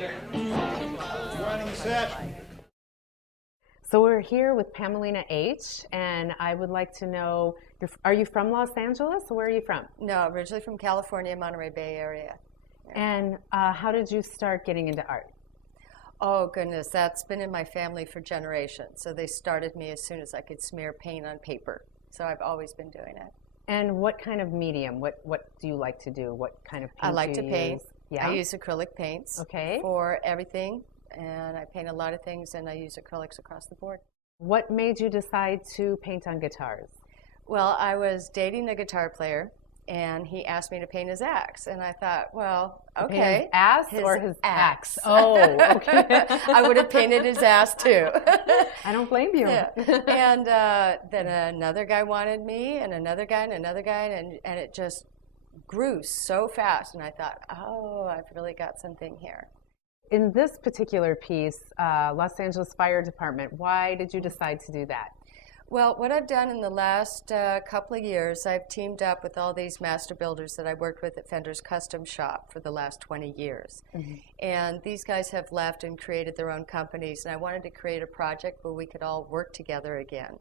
Running set. So we're here with Pamelina H, and I would like to know, are you from Los Angeles, or where are you from? No, originally from California, Monterey Bay area. And how did you start getting into art? Oh goodness, that's been in my family for generations. So they started me as soon as I could smear paint on paper. So I've always been doing it. And what kind of medium? What do you like to do? What kind of paint I like do to you paint. use? Yeah. I use acrylic paints for everything. And I paint a lot of things, and I use acrylics across the board. What made you decide to paint on guitars? Well, I was dating a guitar player, and he asked me to paint his axe. And I thought, well, okay. His ass or his axe? Oh, okay. I would have painted his ass, too. I don't blame you. Yeah. And then another guy wanted me, and another guy, and another guy, and it just grew so fast. And I thought, oh, I've really got something here. In this particular piece, Los Angeles Fire Department, why did you decide to do that? Well, what I've done in the last couple of years, I've teamed up with all these master builders that I worked with at Fender's Custom Shop for the last 20 years. Mm-hmm. And these guys have left and created their own companies, and I wanted to create a project where we could all work together again.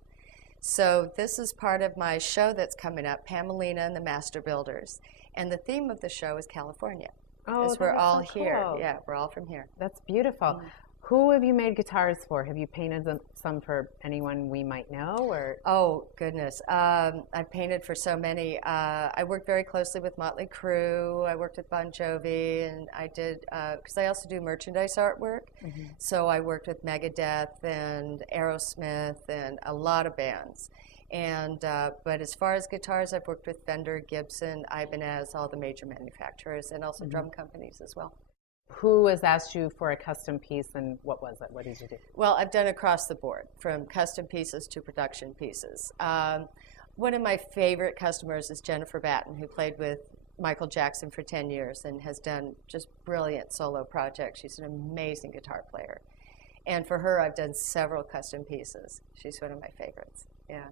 So this is part of my show that's coming up, Pamelina and the Master Builders. And the theme of the show is California. Oh, because we're all so here. Cool. Yeah, we're all from here. That's beautiful. Who have you made guitars for? Have you painted some for anyone we might know? Or? Oh, goodness. I've painted for so many. I worked very closely with Motley Crue. I worked with Bon Jovi. And I did, because I also do merchandise artwork. Mm-hmm. So I worked with Megadeth and Aerosmith and a lot of bands. And but as far as guitars, I've worked with Fender, Gibson, Ibanez, all the major manufacturers, and also drum companies as well. Who has asked you for a custom piece, and what was it? What did you do? Well, I've done across the board, from custom pieces to production pieces. One of my favorite customers is Jennifer Batten, who played with Michael Jackson for 10 years and has done just brilliant solo projects. She's an amazing guitar player. And for her, I've done several custom pieces. She's one of my favorites. Yeah.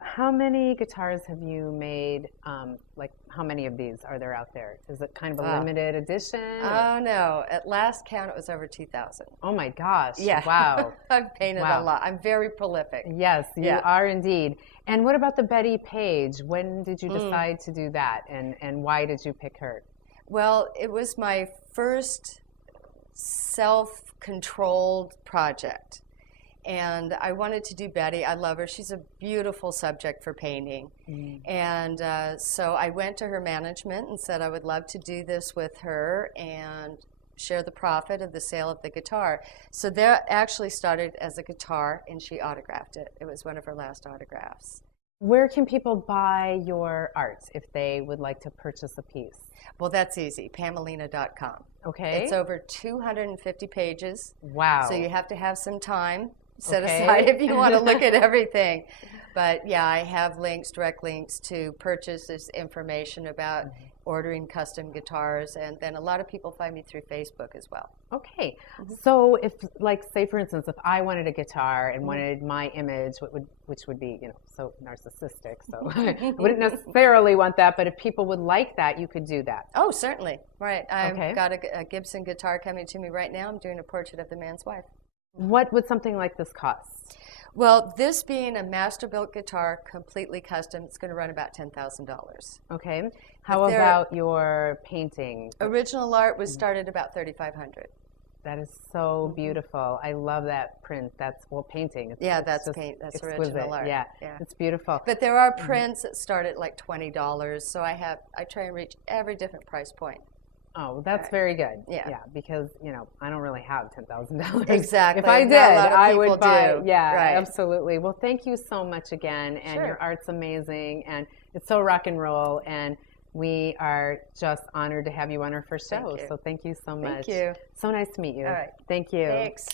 How many guitars have you made? Like, how many of these are there out there? Is it kind of a limited edition? Oh, no. At last count, it was over 2,000. Oh, my gosh. Yeah. Wow. I've painted a lot. I'm very prolific. Yes, you are indeed. And what about the Betty Page? When did you decide to do that, and why did you pick her? Well, it was my first self-controlled project. And I wanted to do Betty. I love her. She's a beautiful subject for painting. And so I went to her management and said I would love to do this with her and share the profit of the sale of the guitar. So that actually started as a guitar, and she autographed it. It was one of her last autographs. Where can people buy your art if they would like to purchase a piece? Well, that's easy. Pamelina.com. Okay. It's over 250 pages. Wow. So you have to have some time set aside if you want to look at everything. But yeah, I have links, direct links to purchase this information about ordering custom guitars, and then a lot of people find me through Facebook as well. Okay. So if, like, say for instance, if I wanted a guitar and wanted my image, which would be, you know, so narcissistic, so I wouldn't necessarily want that, but if people would like that, you could do that. Oh, certainly. Right. I've got a Gibson guitar coming to me right now. I'm doing a portrait of the man's wife. What would something like this cost? Well, this being a master-built guitar, completely custom, it's going to run about $10,000. Okay. How about your painting? Original art was started about $3,500. That is so beautiful. I love that print. That's, well, painting. That's paint. That's exquisite. Original art. Yeah, it's beautiful. But there are prints that start at like $20, so I try and reach every different price point. Oh, that's very good. Yeah, because, you know, I don't really have $10,000. Exactly. If I did, I would buy. Yeah, right. Absolutely. Well, thank you so much again, and your art's amazing, and it's so rock and roll, and we are just honored to have you on our first show. So thank you so much. Thank you. So nice to meet you. All right. Thank you. Thanks.